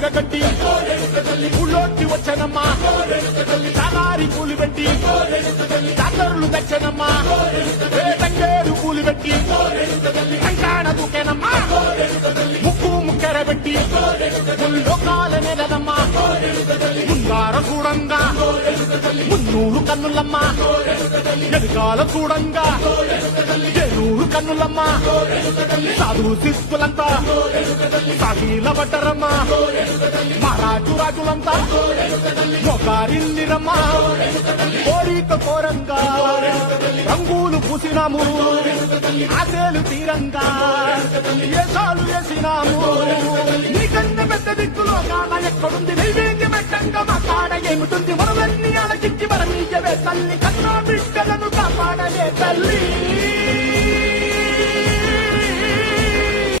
చీర కట్టి ఊళ్ళోకి వచ్చనమ్మా చాలారి పూలు పెట్టి జాతరులు తెచ్చనమ్మా తంగేరు పూలు పెట్టి కంకాణ దూకేనమ్మా ముక్కు ముక్కెరబెట్టి లోకాల నెలనమ్మా ముంగార చూడంగా మున్నూరు కన్నులమ్మా ఎదుగాల చూడంగా ఏనూరు కన్నులమ్మా సాధువు శిస్తులంతా సాగిల పడ్డరమ్మా మహారాజు రాజులంతా మొగారిందిరమ్మా కోరిక కోరంగా రంగులు పూసినాము ఆశలు తీరంగా ఏసాలు వేసినాము నీకన్నా పెద్ద దిక్కులో కాన ఎక్కడుంది నైవేద్యం పెట్టంగా మా కాడ ఏమిటుంది మనవన్నీ అలకిచ్చి మరణీయవే తల్లి కన్నా బిడ్డలను కాపాడలే తల్లి